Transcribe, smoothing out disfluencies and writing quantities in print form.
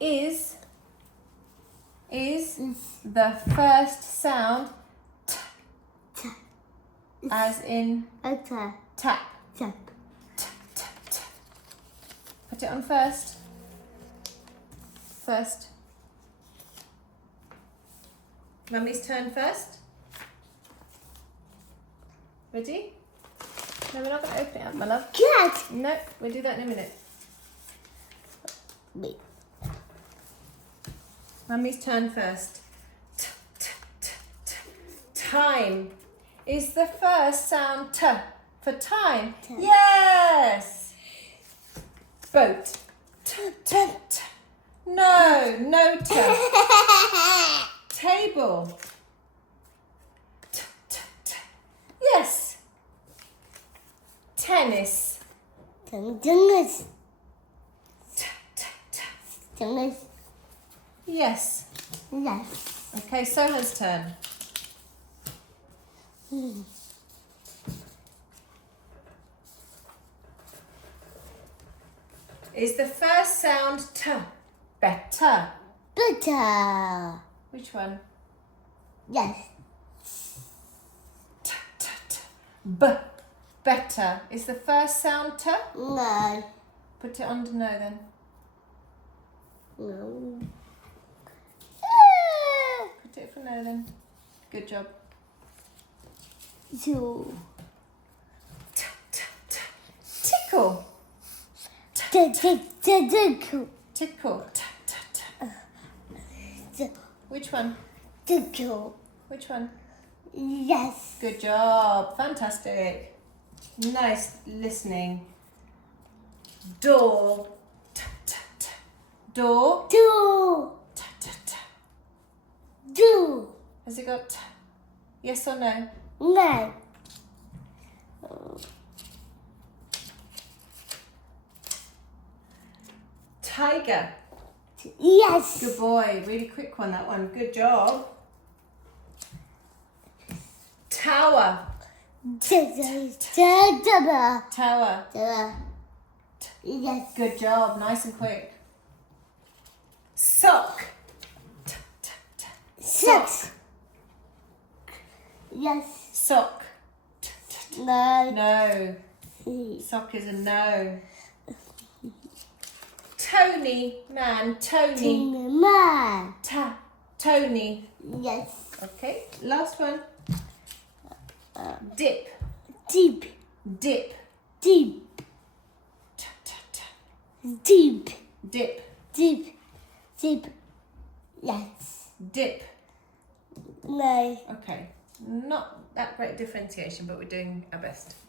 Is the first sound t, as in tap. T, t, t. Put it on first. First. Mummy's turn first. Ready? No, we're not going to open it up, my love. Cat. No, we'll do that in a minute. Wait. Mummy's turn first. T, t, t, t. Time. Is the first sound t for time? T. Yes. Boat. T, t, t. No, no t. Table. T, t, t. Yes. Tennis. Tennis. T, t, t. Tennis. Yes. Yes. Okay, Soha's turn. Is the first sound t better? Better. Which one? Yes. T, t, t. B. Better. Is the first sound t? No. Put it under no then. No. Put it for no then. Good job. Two. T, t, t. Tickle. Tickle. Tickle. T, t, t. Which one? Tickle. Which one? Yes. Good job. Fantastic. Nice listening. Door. T, t, t. Door. Two. T, t, t. Two. Has it got t? Yes or no? No. Tiger. Yes. Good boy. Really quick one, that one. Good job. Tower. Tower. Yes. Good job. Nice and quick. Sock. T, t, t. Six. Yes. Sock. T, t, t. No. No. Sock is a no. Tony. Man. Tony. Man. Tony. Yes. Okay. Last one. Dip. Deep. Dip. Deep. T, t, t. Deep. Dip. Deep. Deep. Yes. Dip. No. Okay. Not that great differentiation, but we're doing our best.